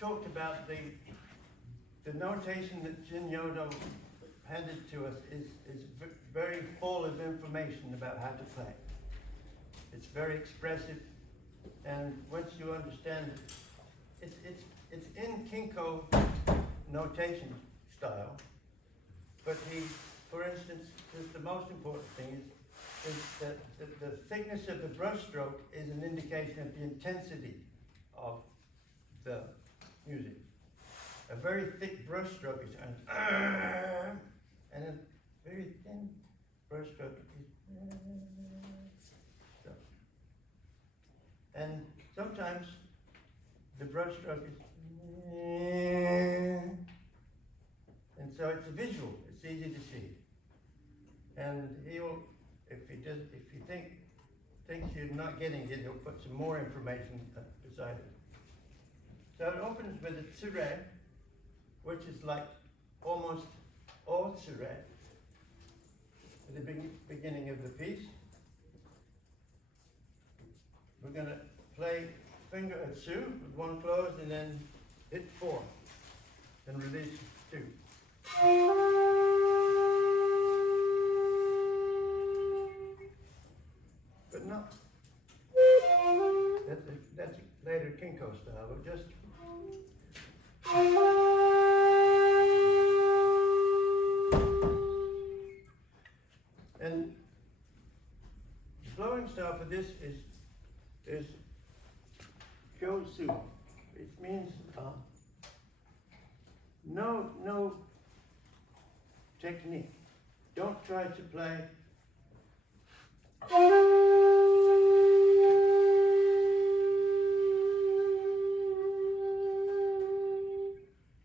talked about the notation that Jin Yodo handed to us is very full of information about how to play. It's very expressive, and once you understand it, it's in Kinko notation style, but for instance, the most important thing is that the thickness of the brush stroke is an indication of the intensity of the music. A very thick brush stroke is and a very thin brush stroke is so. And sometimes the brush stroke is and so it's a visual, it's easy to see. And he'll, if he thinks you're not getting it, he'll put some more information beside it. So it opens with a tsure, which is like almost all tsure at the beginning of the piece. We're going to play finger at 2 with one closed and then hit 4 and release 2. But no, that's later Kinko style, but just and the blowing style for this is kyosu. It means no technique. Don't try to play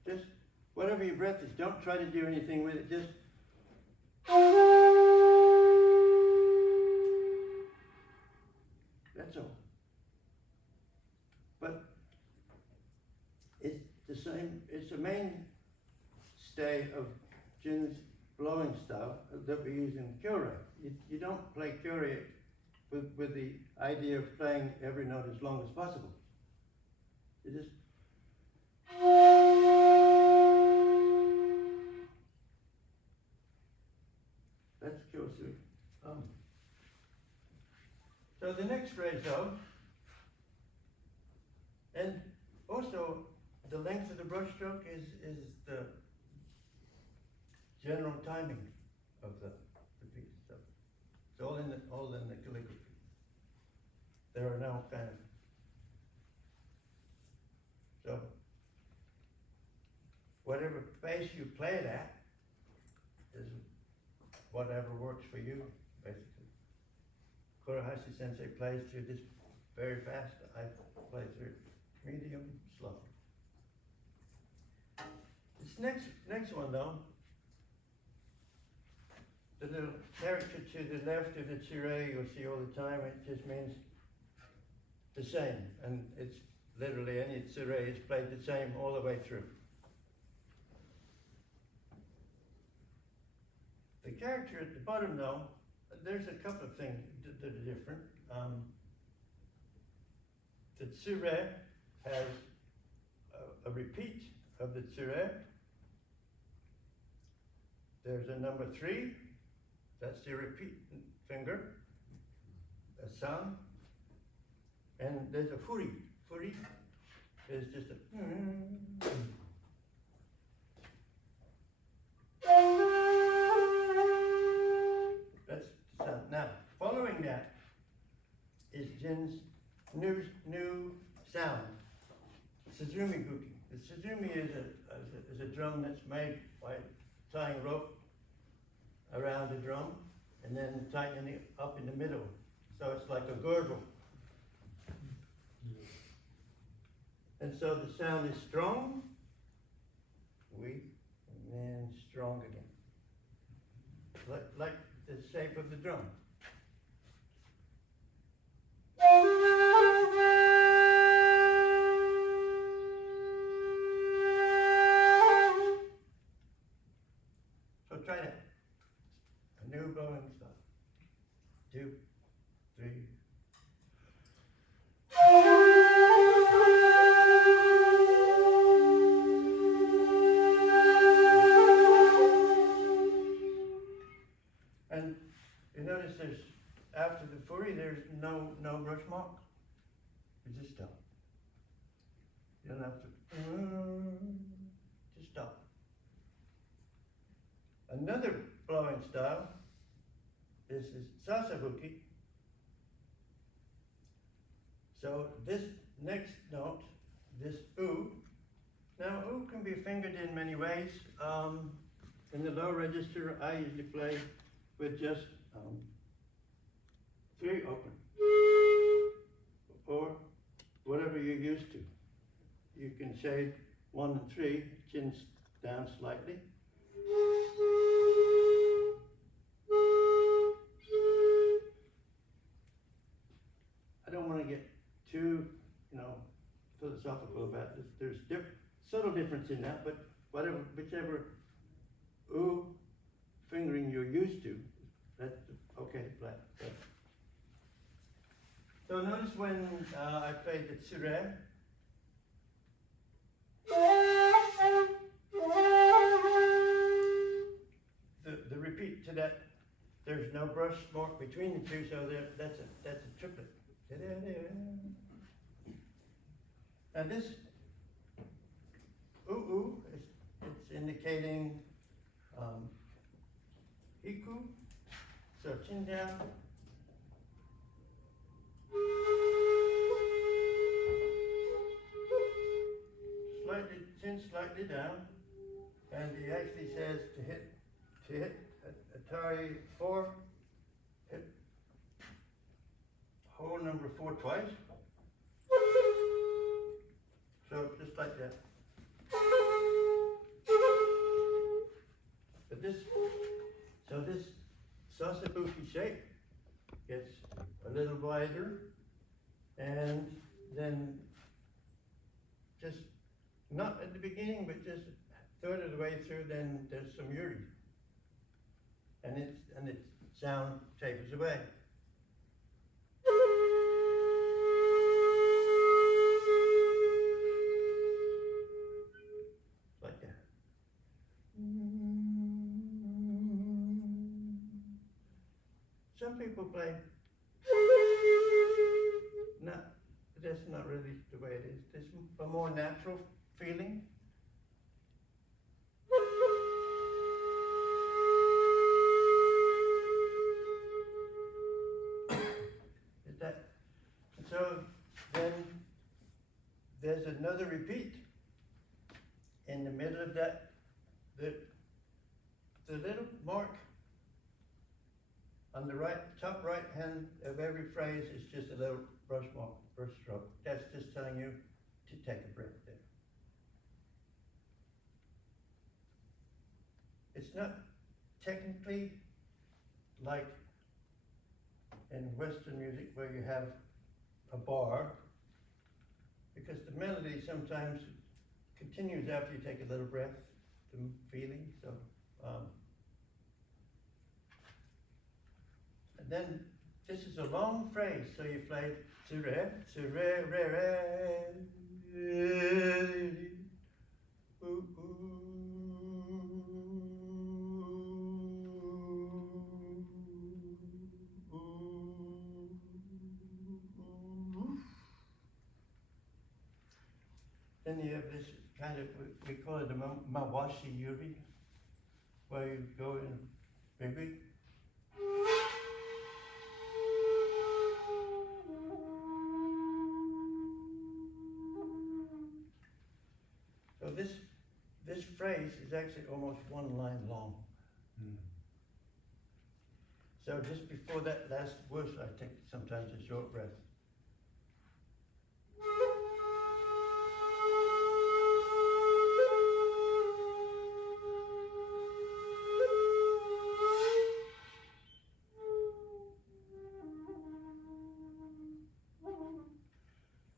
just whatever your breath is, don't try to do anything with it, just that's all. But it's the same, it's the mainstay of Jin's blowing style that we use in Kyodo. You don't play Kyodo with the idea of playing every note as long as possible. You just that's Kyosu. So the next phrase though, and also the length of the brushstroke is the general timing of the piece. So it's all in the calligraphy. There are no kind of so whatever pace you play it at is whatever works for you, basically. Kurohashi sensei plays through this very fast. I play through medium, slow. This next one though, the little character to the left of the tsure you'll see all the time, it just means the same. And it's literally any tsure is played the same all the way through. The character at the bottom though, there's a couple of things that are different. The tsure has a repeat of the tsure. There's a number 3, that's the repeat finger, a san, and there's a furi. Furi is just a that's the sound. Now, following that is Jin's new sound, Suzumi Guki. The Suzumi is a drum that's made by tying rope around the drum and then tightening it up in the middle. So it's like a girdle. And so the sound is strong, weak, and then strong again. Like the shape of the drum. So try that. A new blowing style. 2, 3. no brush mark. You just stop. You don't have to. Just stop. Another blowing style. This is sasabuki. So this next note, this u. Now u can be fingered in many ways. In the low register, I usually play with just 3 open, or whatever you're used to. You can shade 1 and 3, chins down slightly. I don't want to get too, philosophical about this. There's subtle difference in that, but whichever u fingering you're used to, that's okay to play. So notice when I played the tsure, the repeat to that, there's no brush mark between the two, so that's a triplet. Now this u it's indicating hiku, so chin down. Chin slightly down, and he actually says to hit Atari 4, hit hole number 4 twice. So just like that. But this sasabuki shape gets a little wider, and then just not at the beginning, but just a third of the way through, then there's some yuri, and its sound tapers away. Like that. Some people play. No, that's not really the way it is. There's a more natural feeling. Is that so? Then there's another repeat in the middle of that. The little mark on the top right hand of every phrase is just a little brush stroke. That's just telling you to take a breath there. It's not technically like in Western music where you have a bar, because the melody sometimes continues after you take a little breath, the feeling. So, and then this is a long phrase, so you play tsure, tsure, re, re, ooh, Then you have this kind of, we call it a mawashi yuri, where you go in maybe. So this phrase is actually almost 1 line long. So just before that last verse, I take sometimes a short breath.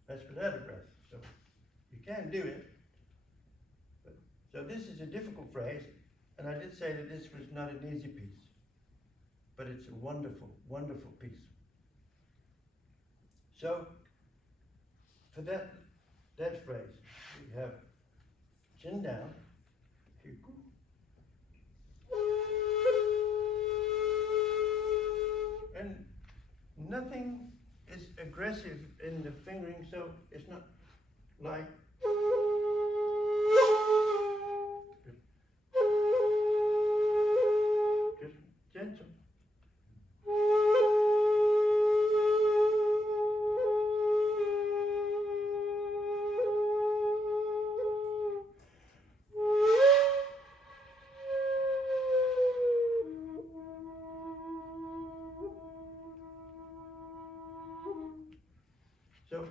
That's without a breath. So you can do it. So this is a difficult phrase, and I did say that this was not an easy piece, but it's a wonderful, wonderful piece. So for that phrase, you have chin down, hiku, and nothing aggressive in the fingering, so it's not like. Just gentle. So it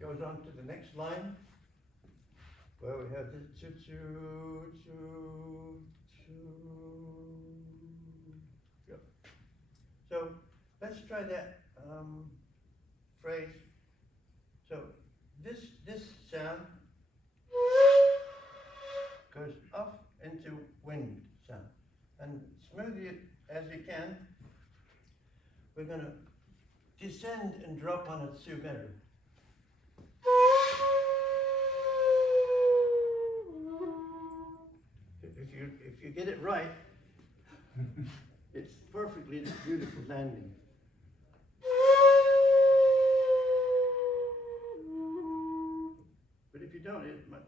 goes on to the next line where we have the tsu-tsu, tsu, tsu. Yep. So let's try that phrase. So this sound goes up into wind sound. And smoothly as you can, we're going to descend and drop on a tsumeru. If you get it right, it's perfectly beautiful landing. But if you don't, it might.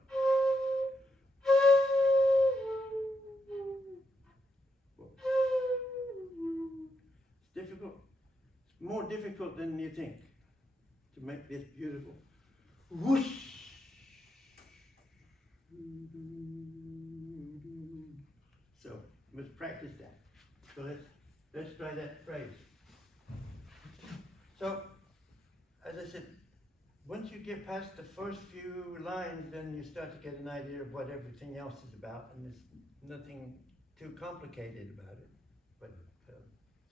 It's difficult. It's more difficult than you think to make this beautiful. Whoosh! So let's practice that. So let's try that phrase. So, as I said, once you get past the first few lines, then you start to get an idea of what everything else is about, and there's nothing too complicated about it. But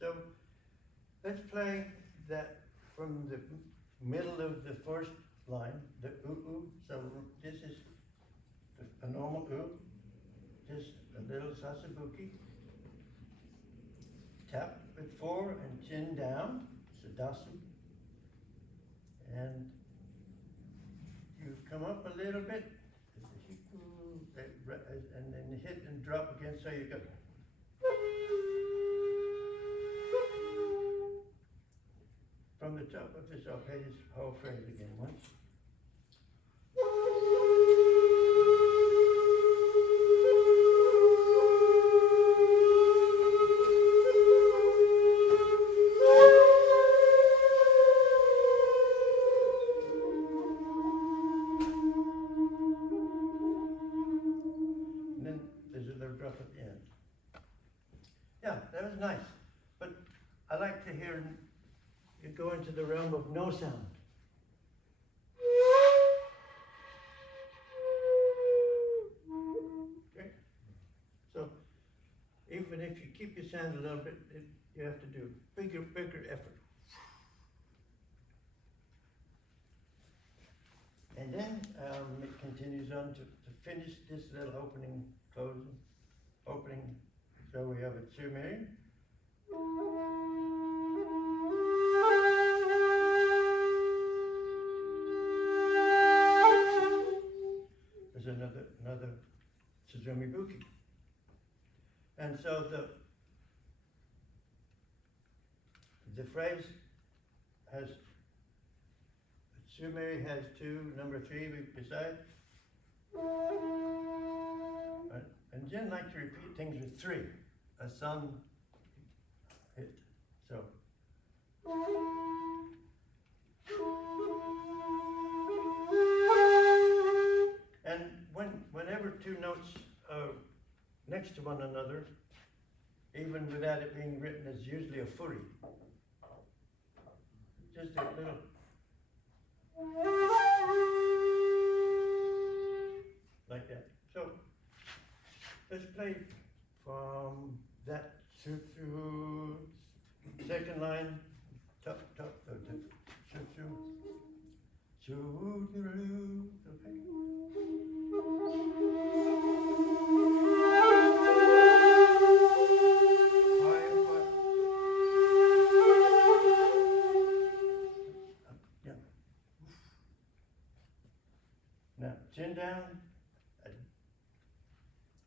so let's play that from the middle of the first line, the oo. So this is a normal oo, just a little sasabuki. Tap with 4 and chin down, sadasu. And you come up a little bit, and then hit and drop again, so you go. From the top of this, I'll play this whole phrase again once. And then there's a little drop at the end. Yeah, that was nice. But I like to hear you go into the realm of no sound. Okay? So even if you keep your sound a little bit, you have to do bigger effort. And then it continues on to finish this little opening. So we have a tsumeri. There's another Suzumi Buki. And so the phrase has, tsumeri has 2, number 3 beside. And Jen likes to repeat things with 3. A sun hit. So. And whenever 2 notes are next to one another, even without it being written, it's usually a furi. Just a little. Like that. So let's play from that second line, top, okay. Yeah. Now, chin down,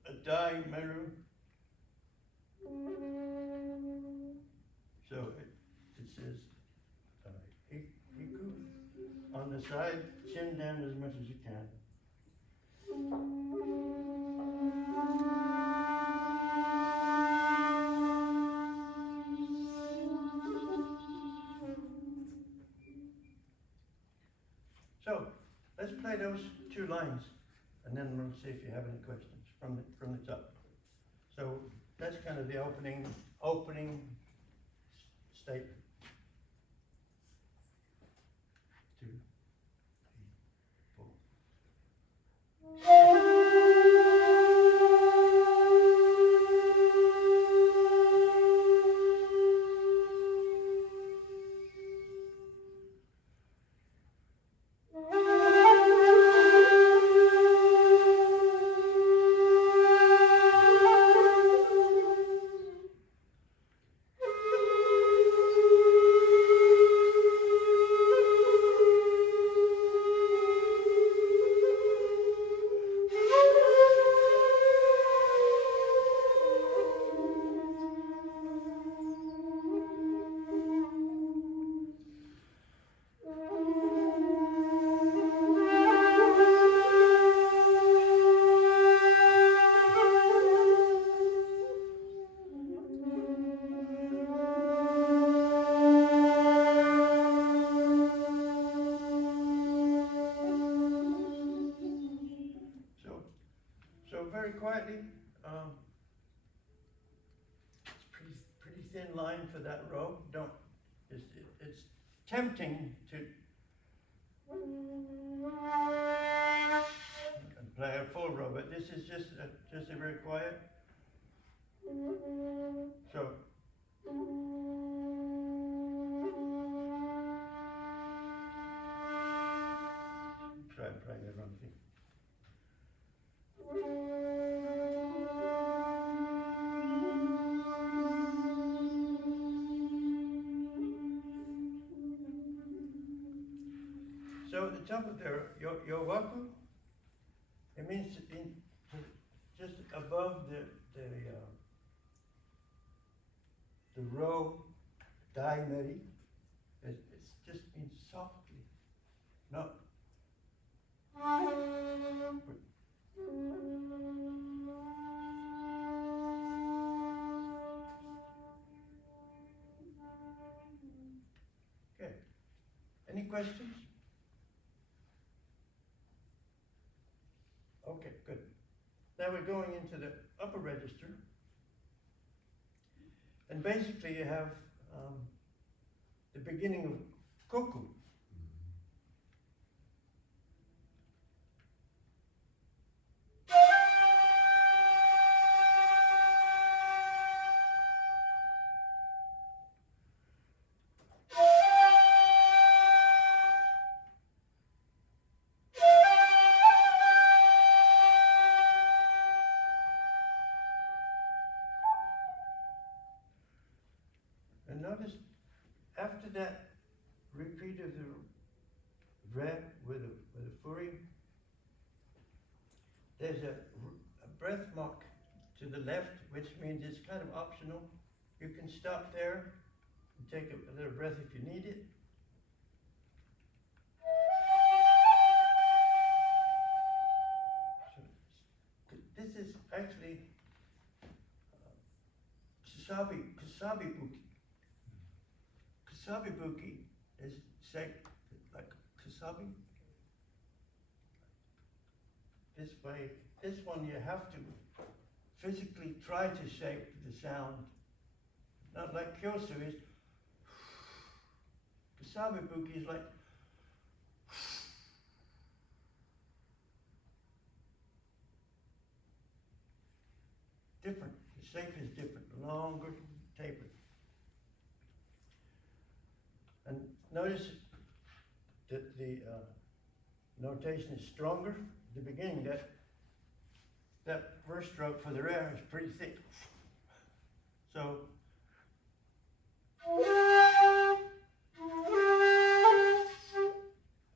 a dai meru. So it says, the side, chin down as much as you can. So, let's play those two lines, and then we'll see if you have any questions from the top. So, that's kind of the opening statement. 2, 3, 4. So very quietly, it's pretty thin line for that row. It's tempting to play a full row, but this is just a very quiet. So. Try the wrong thing. So at the top of there, Yowaku, it means just above the row daimeri. It just means softly, not. Okay. Any questions? Okay, good. Now we're going into the upper register. And basically you have the beginning of koku. And notice after that repeat of the re with a furi, there's a breath mark to the left, which means it's kind of optional. You can stop there and take a little breath if you need it. So, this is actually kusabi buki. Kusabi buki is shaped like kusabi. This way, this one you have to physically try to shape the sound. Not like kyosu is. Kusabi buki is like. Different. The shape is different, longer, tapered. And notice that the notation is stronger. At the beginning, that first stroke for the re is pretty thick. So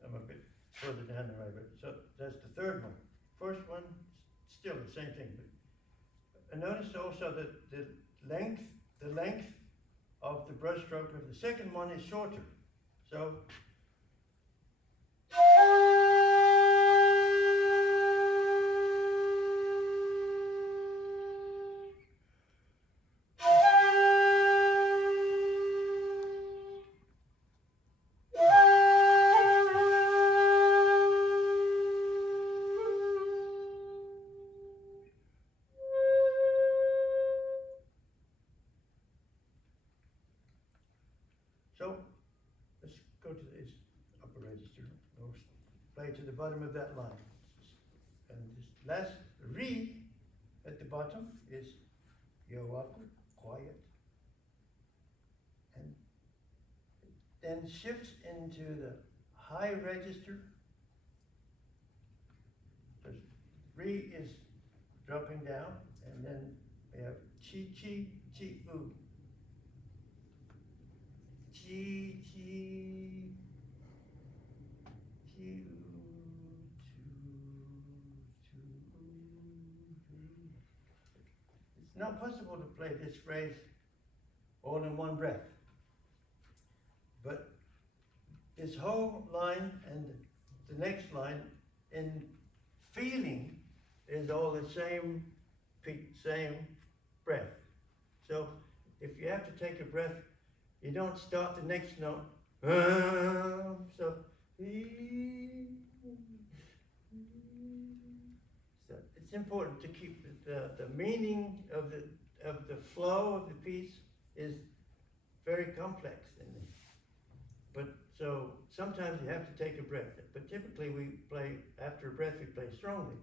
I'm a bit further down the way, but so that's the third one. First one, still the same thing. And notice also that the length of the brushstroke of the second one is shorter. So So let's go to this upper register, or play to the bottom of that line. And this last re at the bottom is yowaku, quiet. And it then shifts into the high register. So re is dropping down, and then we have chi chi chi u. Chi chi chi u two. It's not possible to play this phrase all in one breath. But this whole line and the next line in feeling is all the same breath. So if you have to take a breath, you don't start the next note. So it's important to keep the meaning of the flow of the piece is very complex in this. But so sometimes you have to take a breath. But typically we play after a breath, we play strongly.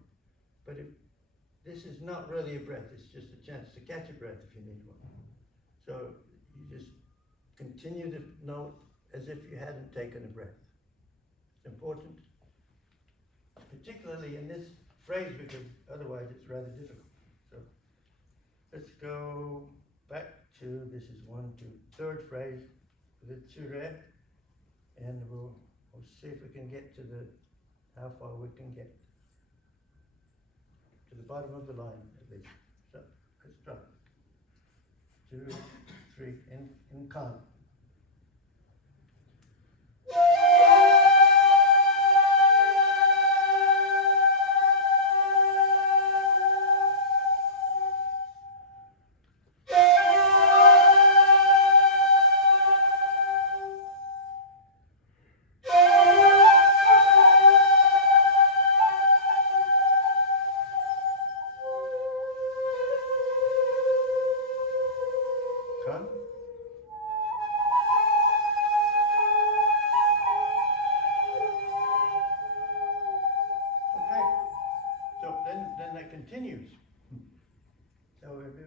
But if this is not really a breath, it's just a chance to catch a breath if you need one. So you just continue the note as if you hadn't taken a breath. It's important, particularly in this phrase, because otherwise it's rather difficult. So let's go back to, this is 1, 2, third phrase, the tsure, and we'll see if we can get to how far we can get. To the bottom of the line, at least. So let's try. 2, 3, in kan. Kan. Okay. So then that continues. So we do.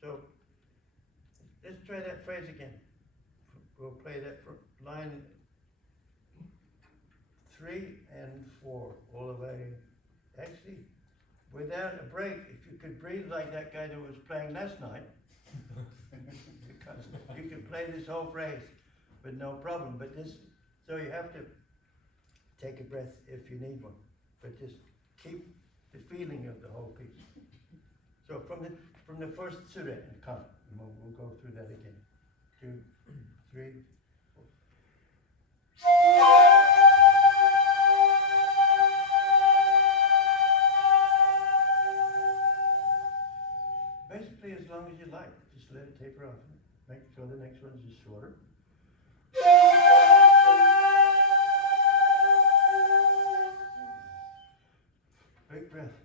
So let's try that phrase again. We'll play that for line 3 and 4 all the way. Actually, without a break, if you could breathe like that guy that was playing last night, because you could play this whole phrase with no problem. But so you have to take a breath if you need one, but just keep the feeling of the whole piece. So from the first tsure and kan, we'll go through that again. 2, 3, 4. Basically, as long as you like, just let it taper off. Make sure the next one's just shorter. Big breath.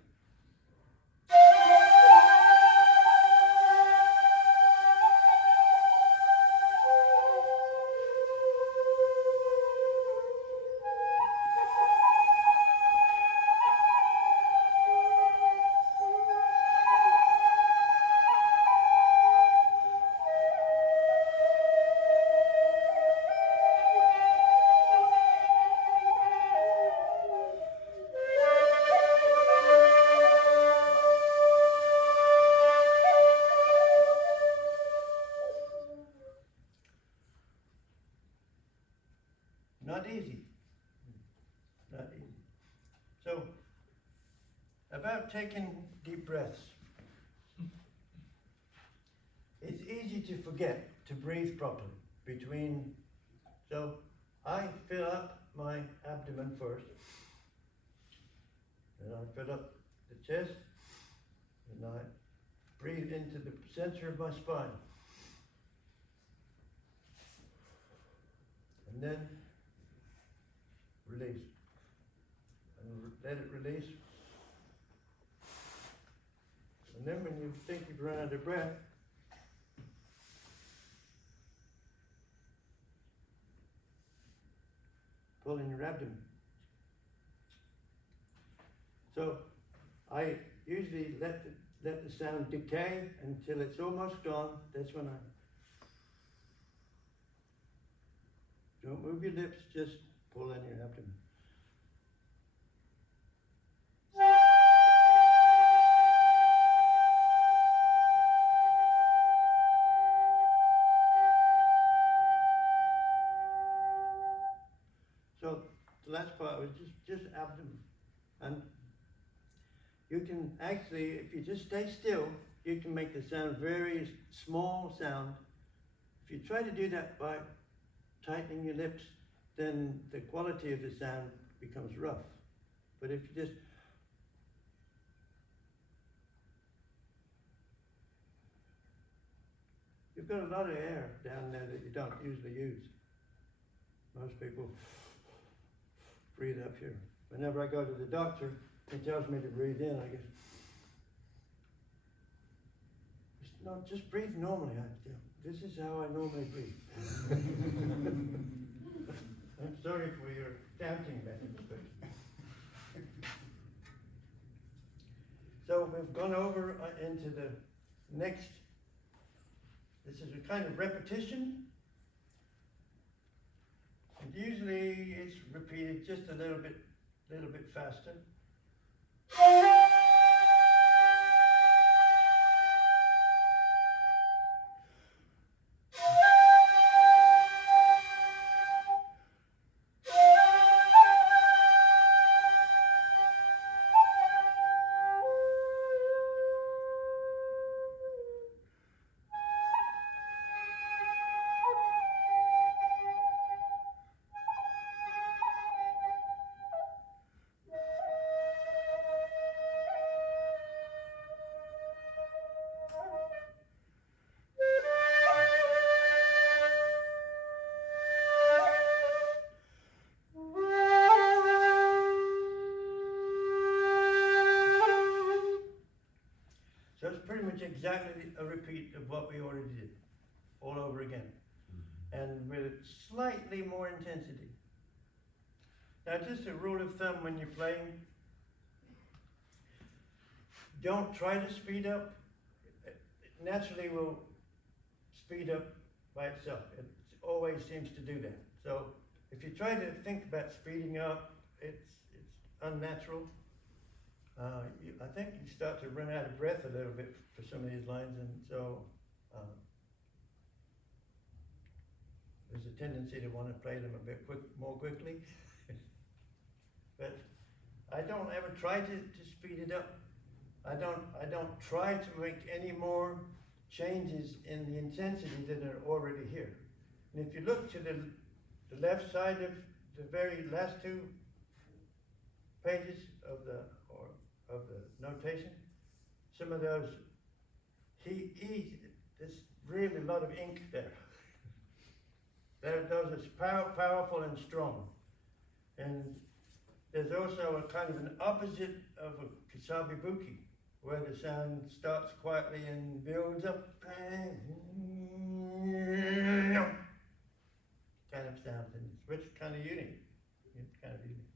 taking deep breaths. It's easy to forget to breathe properly between, so I fill up my abdomen first, and I fill up the chest, and I breathe into the center of my spine. And then release. And let it release. And then when you think you've run out of breath, pull in your abdomen. So I usually let the sound decay until it's almost gone. That's when I don't move your lips, just pull in your abdomen. So the last part was just abdomen. And you can actually, if you just stay still, you can make the sound very small sound. If you try to do that by tightening your lips, then the quality of the sound becomes rough. But if you just you've got a lot of air down there that you don't usually use. Most people breathe up here. Whenever I go to the doctor, he tells me to breathe in, I guess. No, just breathe normally. This is how I normally breathe. I'm sorry for your doubting methods, but so we've gone over into the next. This is a kind of repetition, and usually it's repeated just a little bit faster. So it's pretty much exactly a repeat of what we already did, all over again, and with slightly more intensity. Now, just a rule of thumb when you're playing, don't try to speed up. It naturally will speed up by itself. It always seems to do that. So if you try to think about speeding up, it's unnatural. I think you start to run out of breath a little bit for some of these lines, and so there's a tendency to want to play them a bit more quickly. But I don't ever try to speed it up. I don't try to make any more changes in the intensity that are already here. And if you look to the left side of the very last two pages of the notation, some of those, there's really a lot of ink there. Those are powerful and strong. And there's also a kind of an opposite of a kasabibuki, where the sound starts quietly and builds up. Kind of sound, and which is kind of unique. It's kind of unique.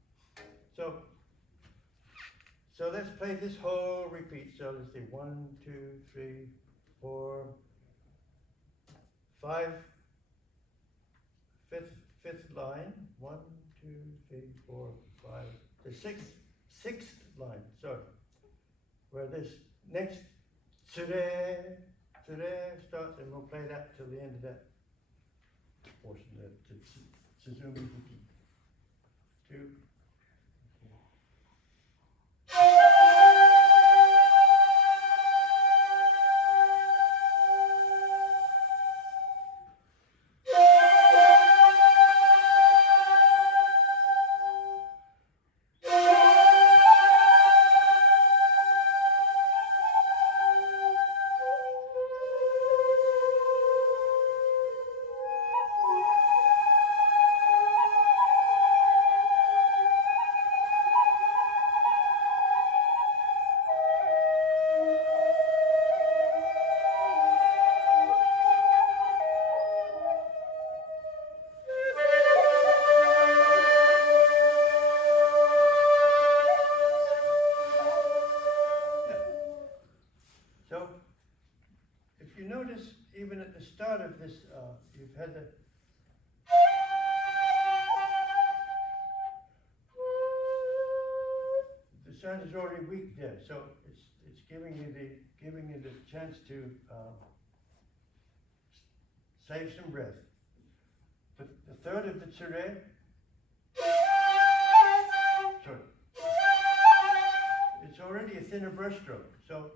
So let's play this whole repeat. So let's see, 1, 2, 3, 4, 5, fifth line. 1, 2, 3, 4, 5. The sixth line. Sorry, where this next tsure starts, and we'll play that till the end of that portion. The Suzumi Buki. 2. start of this, you've had the sound is already weak there, so it's giving you the chance to save some breath. But the third of the tsure, sorry, it's already a thinner brushstroke, so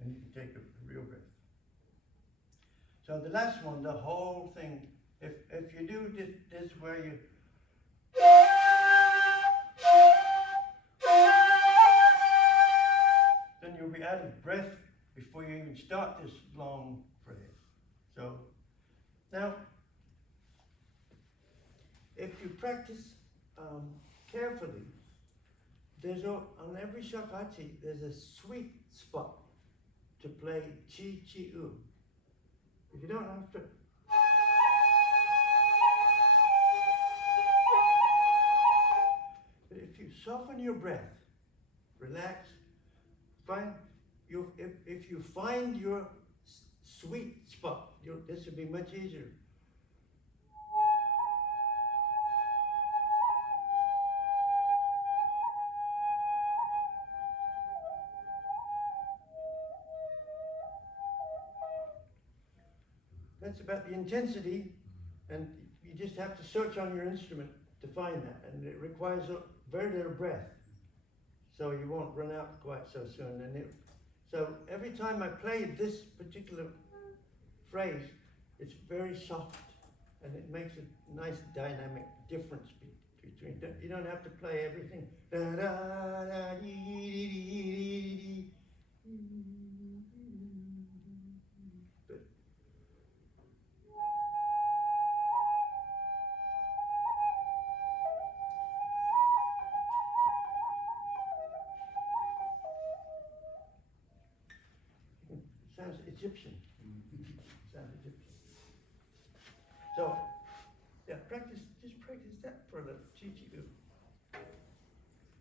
and you can take a real breath. So the last one, the whole thing, if you do this where you then you'll be out of breath before you even start this long phrase. So now, if you practice carefully, on every shakuhachi there's a sweet spot to play chi chi u. You don't have to. But if you soften your breath, relax, if you find your sweet spot, this will be much easier. That's about the intensity, and you just have to search on your instrument to find that, and it requires very little breath, so you won't run out quite so soon. So every time I play this particular phrase, it's very soft, and it makes a nice dynamic difference between. You don't have to play everything. Sounds Egyptian. Sounds Egyptian. So, yeah, just practice that for a little, chi-chi-u.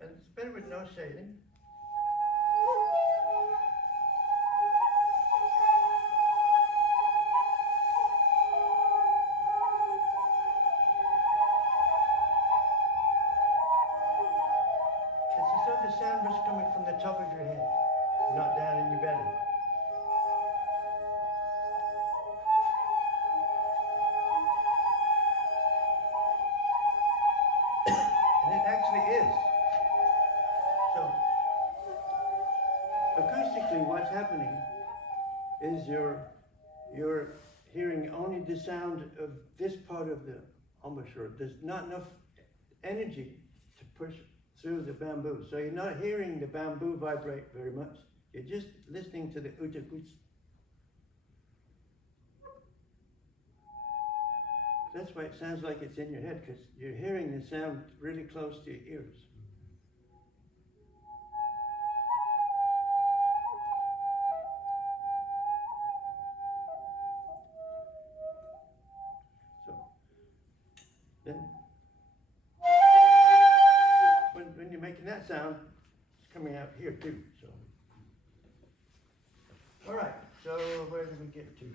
And it's better with no shading. It's as though the sound was coming from the top of your head, not down in your belly. And it actually is. So, acoustically, what's happening is you're hearing only the sound of this part of the embouchure. There's not enough energy to push through the bamboo. So you're not hearing the bamboo vibrate very much. You're just listening to the utakuts. That's why it sounds like it's in your head, because you're hearing the sound really close to your ears. So, then, when you're making that sound, it's coming out here too. So, all right. So where did we get to?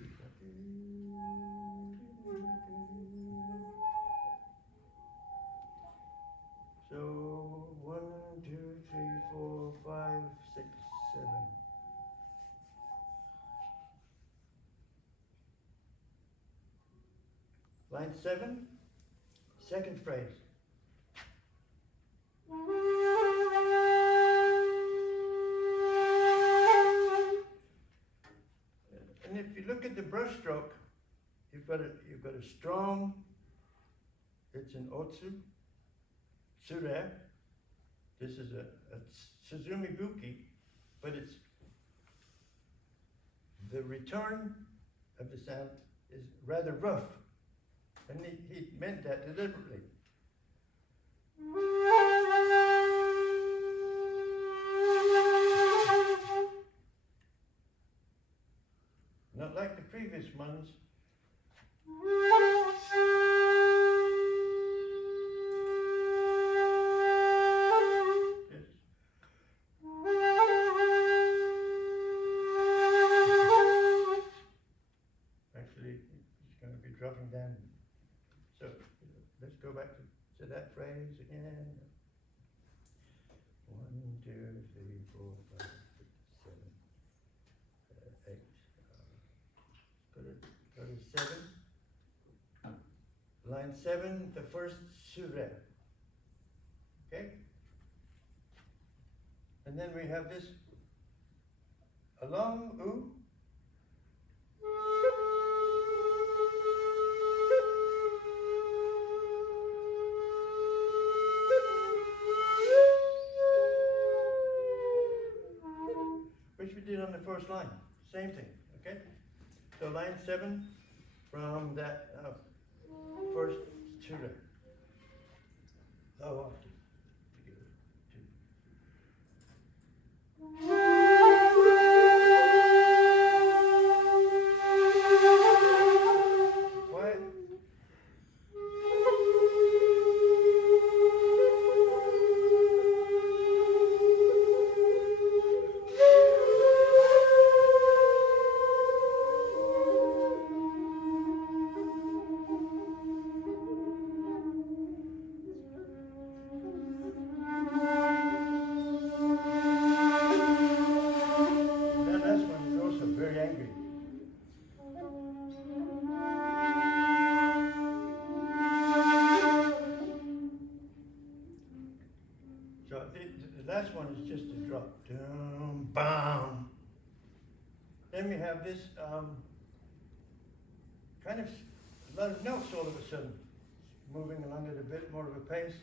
So 1, 2, 3, 4, 5, 6, 7. Line 7, second phrase. And if you look at the brushstroke, you've got a strong. It's an otsu. Tsure. This is a Suzumi Buki, but it's the return of the sound is rather rough, and he meant that deliberately. ones. Actually, it's going to be dropping down. So let's go back to that phrase again. 1, 2, 3, 4, 5, 6, 7, 8. Go to 7. Line 7, the first sure. Okay? And then we have this a long u. Which we did on the first line. Same thing, okay? So line 7 from that first sure. Low octave. Quiet. That last one is also very angry. So the last one is just a drop. Dum, bam. Then we have this kind of a lot of notes all of a sudden, moving along at a bit more of a pace.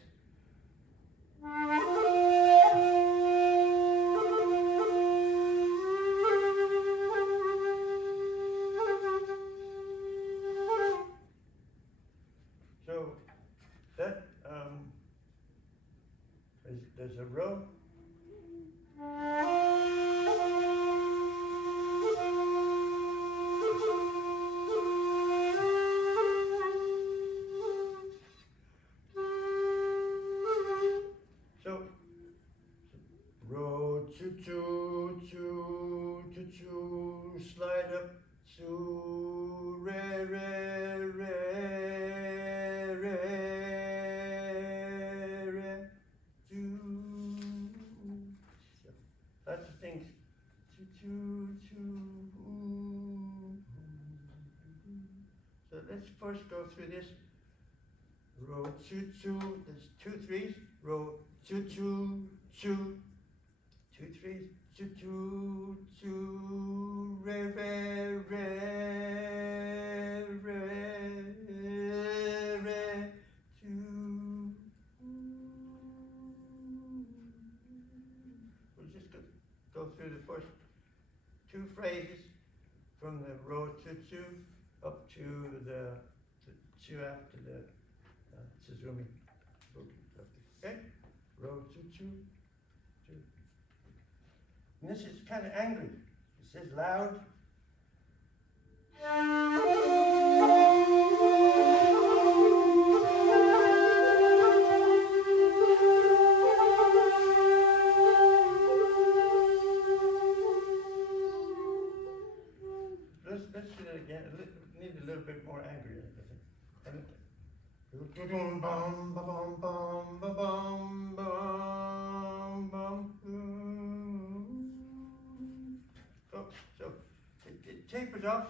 So that there's a row. So row choo choo choo choo choo, slide up to re re re re re choo. Lots of things. Choo choo choo. So let's first go through this. Row choo choo. There's 2 3s. Row choo choo choo. 2 3s. Choo choo choo. Re re re re re choo. We'll just go through the first 2 phrases from the row choo choo up to the choo after the Suzumi. Okay? Row choo choo choo. And this is kind of angry. It says loud. Let's do that again. Need a little bit more angry, I think. Bum, bum, bum, bum, bum, bum, bum. So it tapers off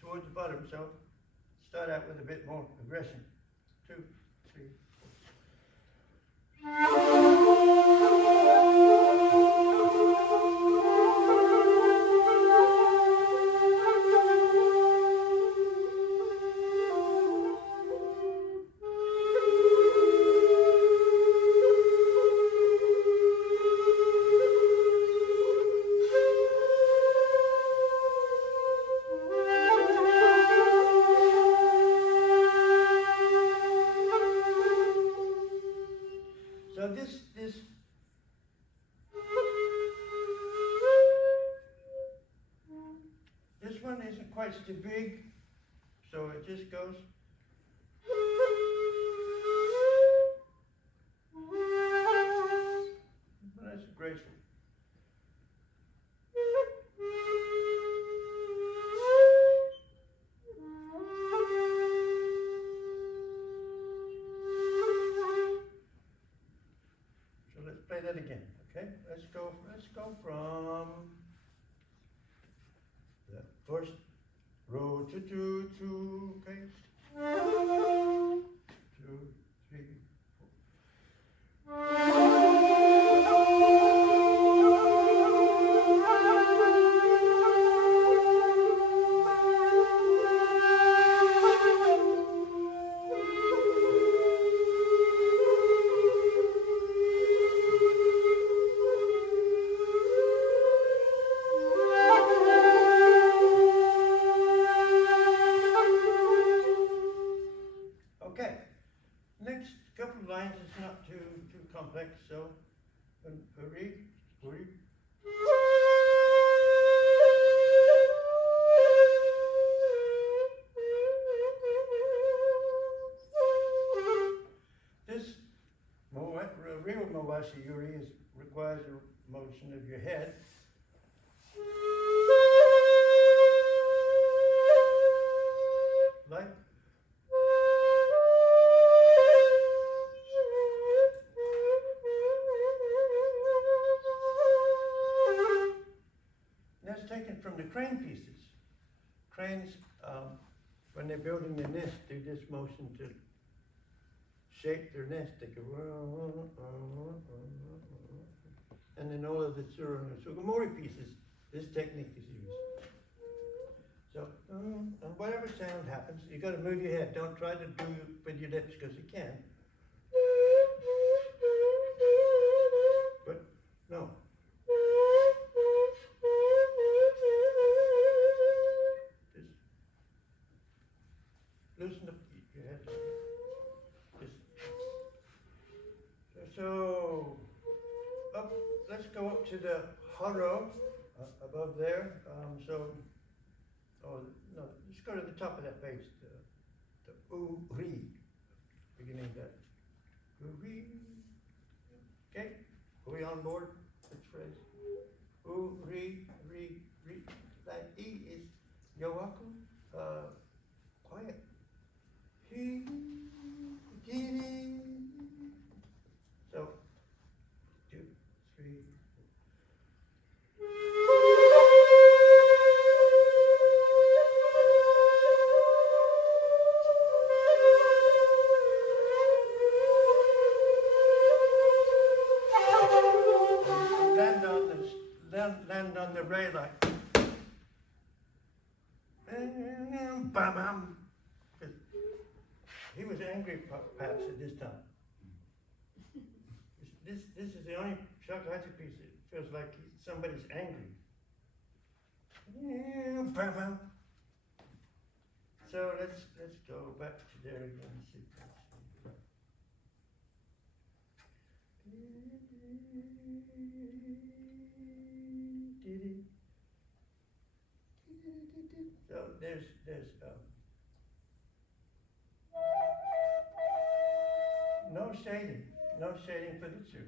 towards the bottom. So start out with a bit more aggression. 2, 3, 4. So this one isn't quite so big. So it just goes. Nice and graceful. So let's play that again, okay? Let's go from the first row to, okay? 2, 3, 4. Okay, next couple of lines is not too complex, so hurry. This real Mawashi Yuri requires a motion of your head. Like. That's taken from the crane pieces. Cranes, when they're building their nest, do this motion to shake their nest. They go, and then all of the Sugimori pieces, this technique is used. So, and whatever sound happens, you got to move your head. Don't try to do it with your lips because you can. But no. Loosen up your head. So, let's go up to the haro above there. Let's go to the top of that page. The uri, beginning of that. Uri. Okay, are we on board? This phrase. Uri, ri. That E is yowaku, quiet. He, giri. So, 2, 3, 4. Land on the ray like. Bam. He was angry, perhaps, at this time. This is the only Shakuhachi piece that feels like somebody's angry. So let's go back to there again. So there's no shading for the two.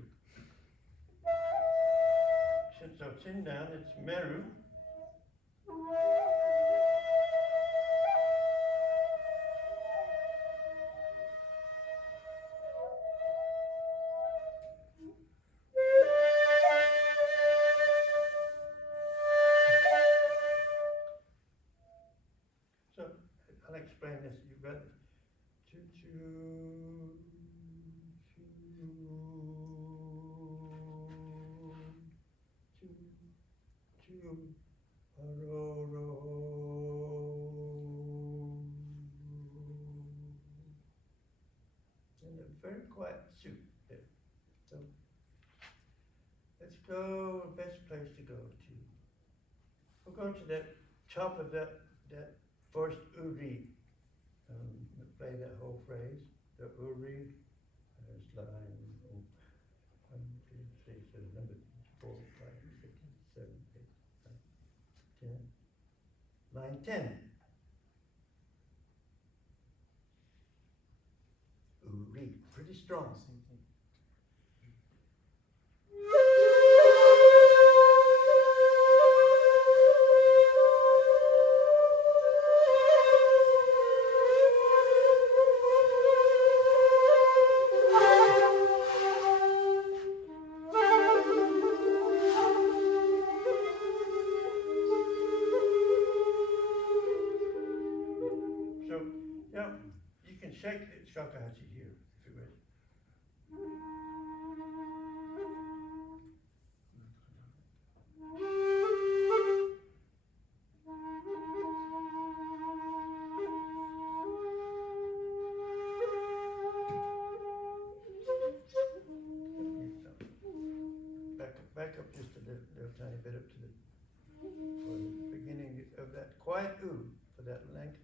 So chin down, it's meru. So I'll explain this. You've got two. And a very quiet soup there. So let's go, best place to go to. We'll go to the top of that first uri. Play that whole phrase. The uri. There's line 1, 2, 3, so number 4, 5, 6, 7, 8, 9, 10. Line 10. key, pretty strong. So, yeah, you can shake the shakuhachi here if you wish. Back up just a little tiny bit up to the, for the beginning of that quiet ooh, for that length.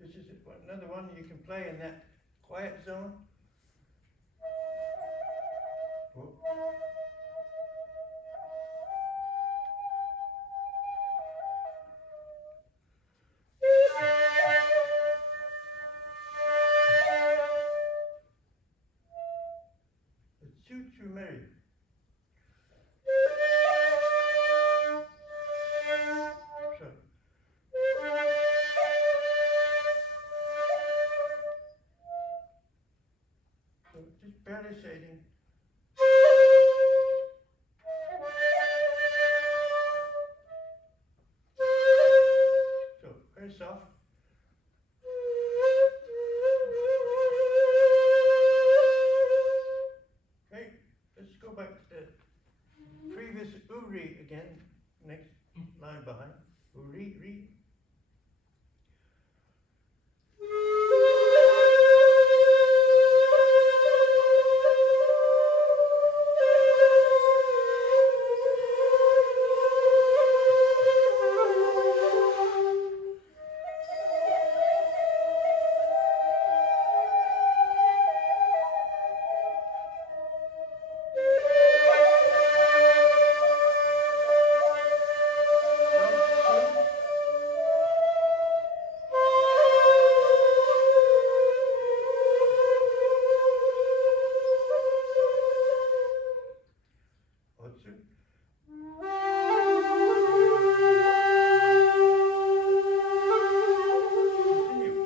This is another one you can play in that quiet zone. Oh. It's choo-choo merry. So. So just barely shading. So very soft. Okay, let's go back to the previous uri again. Next line behind. Uri, re. Otsu. Continue.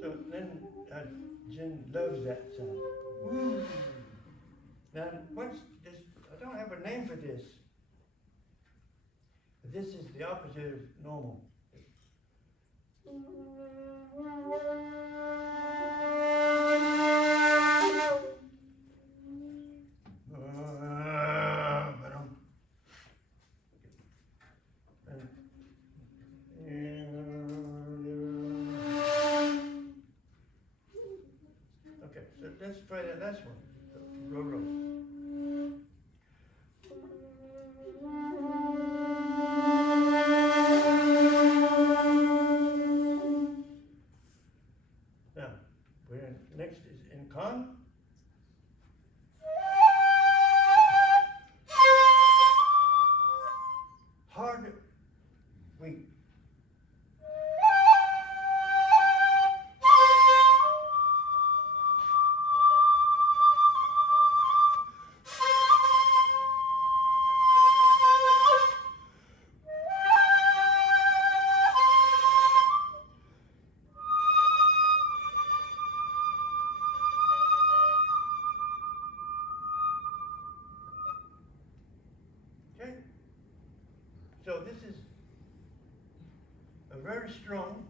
So then Jin loves that sound. Woo. Now, what's this? I don't have a name for this. But this is the opposite of normal. Okay, so let's try that last one. Row, row. Now, next is in con. Hard, weak. Okay? So this is a very strong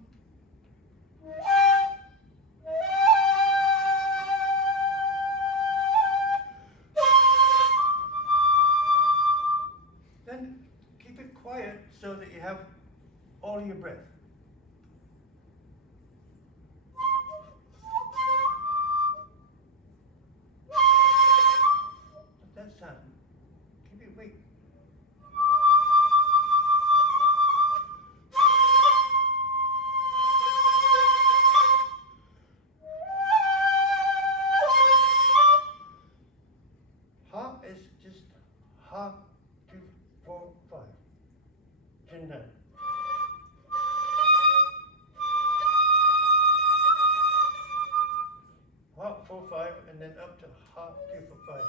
follow your breath. What's that sound? Keep it weak. Ha is just ha, 2, 4, 5. Chin down. Ha, 4, 5, and then up to ha, 2, 4, 5.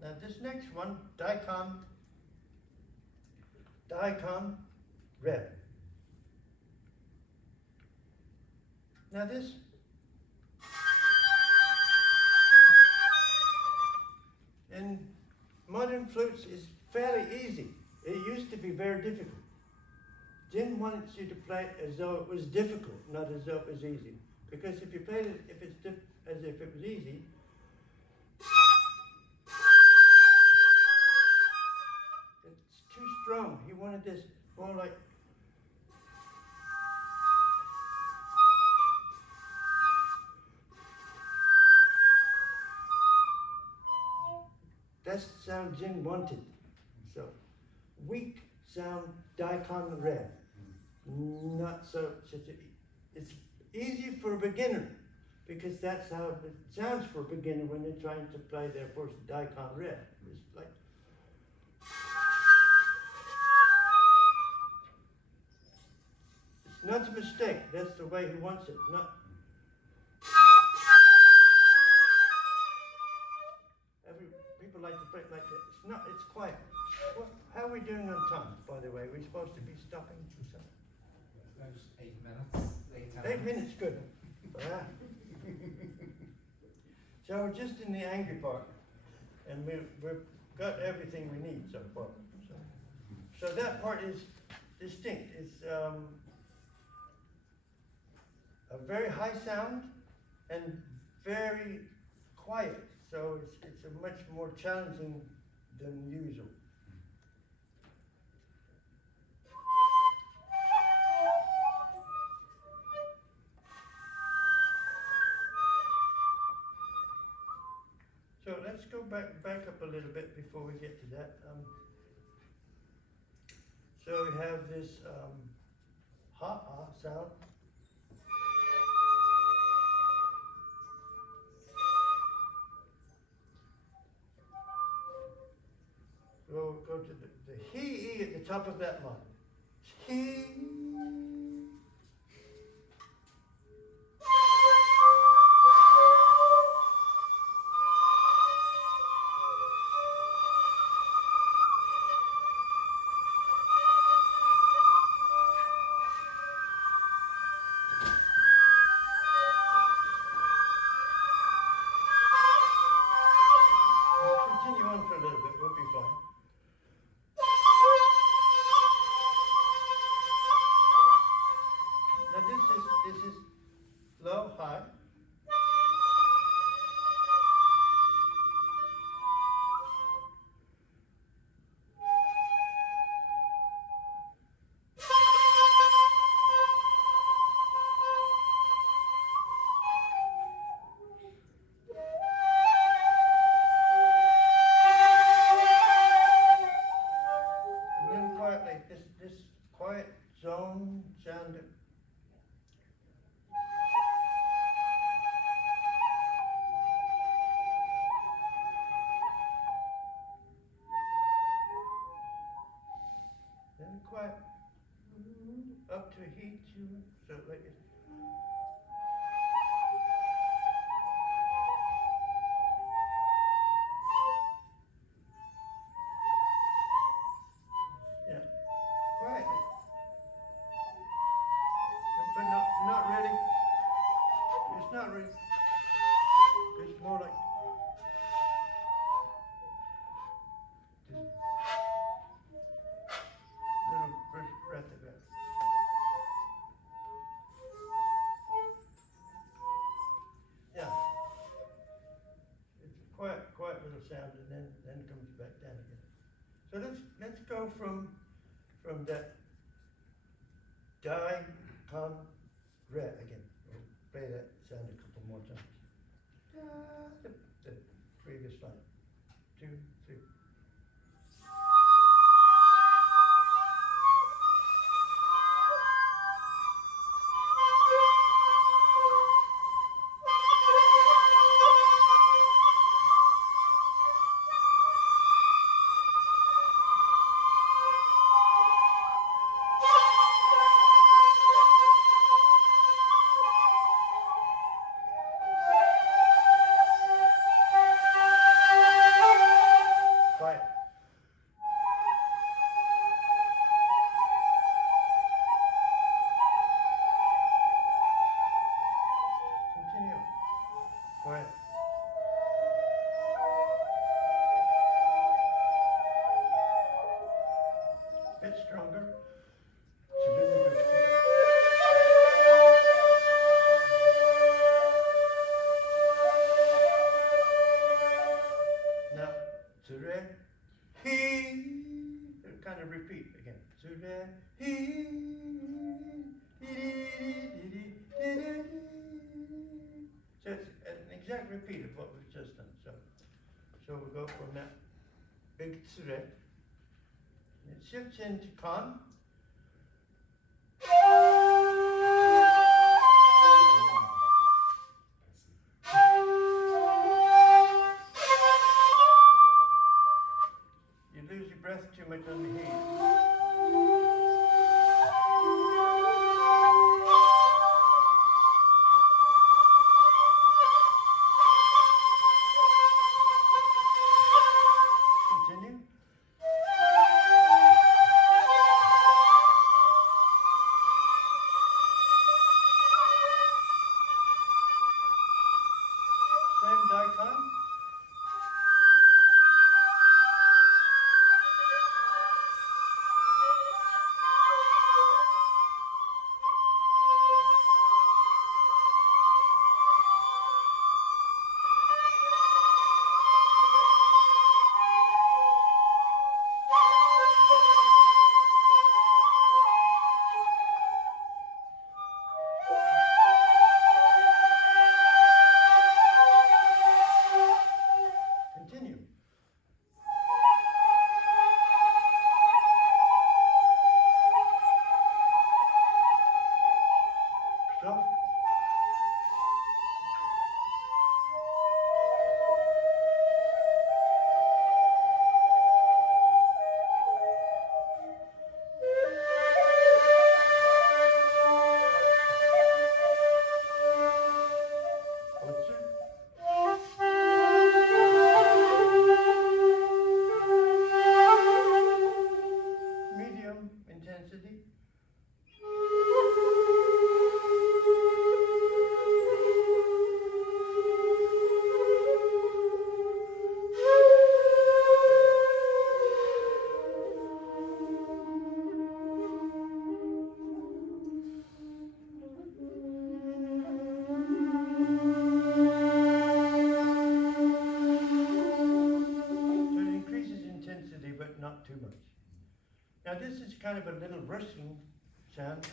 Now this next one, daikon, red. Now this in modern flutes is fairly easy. It used to be very difficult. Jin wants you to play it as though it was difficult, not as though it was easy. Because if you played it as if it was easy, it's too strong. He wanted this more like. That's the sound Jin wanted. So, weak sound, daikon red. Not so, it's easy for a beginner, because that's how it sounds for a beginner when they're trying to play their first daikon red. It's like. It's not a mistake, that's the way he wants it. Not. People like to play it like that. It's not, it's quiet. How are we doing on time, by the way? We're supposed to be stopping for something. 8 minutes. 8 minutes, good. Yeah. So we're just in the angry part, and we've got everything we need so far. So that part is distinct. It's a very high sound and very quiet. So it's a much more challenging than usual. So let's go back up a little bit before we get to that. So we have this ha-ah sound. We'll go to the he at the top of that line. He. Continue on for a little bit, we'll be fine. Now this is low, high. And then quietly, this quiet zone sound. Then quiet up to he to so like it. Yeah, quietly. But not really. It's not really. It's more like. Little breath of it. So let's go from that di, con, re again. We'll play that sound a couple more times. The previous line. 2, 3. Quiet. Continue. Quiet. Bit stronger. So then we go. Now, to re, he, kind of repeat again. To re, he, so it's an exact repeat of what we've just done. So we go from that big tsure, it shifts into con. You lose your breath too much on the he. Continue. Same daikon. Continue. Stop. Otsu. Medium intensity. So it increases intensity, but not too much. Now this is kind of a little rushing sound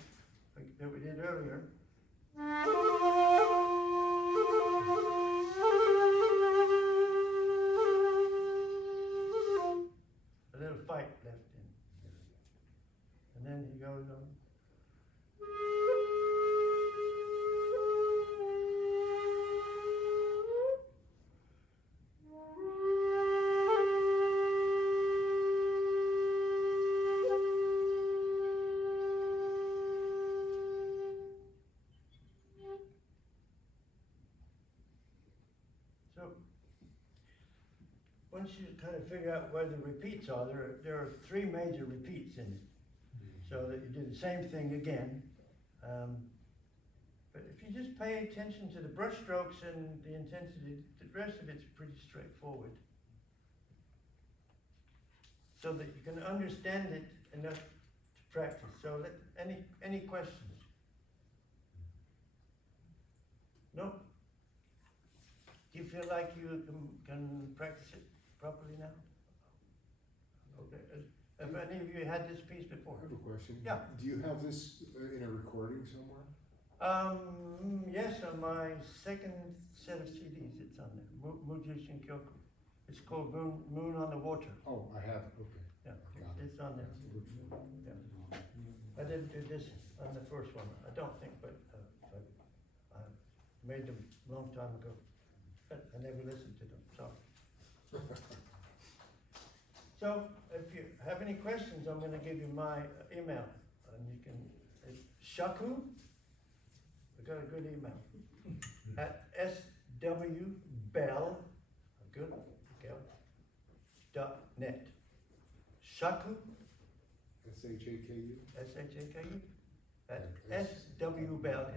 like that we did earlier. A little fight left in. And then he goes on. So once you kind of figure out where the repeats are, there are 3 major repeats in it. So that you do the same thing again. But if you just pay attention to the brush strokes and the intensity, the rest of it's pretty straightforward. So that you can understand it enough to practice. So any questions? No? Do you feel like you can practice it properly now? Okay. Have any of you had this piece before? I have a question. Yeah. Do you have this in a recording somewhere? Yes, on my second set of CDs, it's on there. Mujushin Kyoku. It's called Moon on the Water. Oh, I have, okay. Yeah, Got it. it's on there. Yeah. I didn't do this on the first one, I don't think, but I made them a long time ago. But I never listened to them, sorry. So, if you have any questions, I'm gonna give you my email, and you can, it's Shaku, I got a good email, at swbell, good, .net. Shaku, S-H-A-K-U? S-H-A-K-U, at swbell,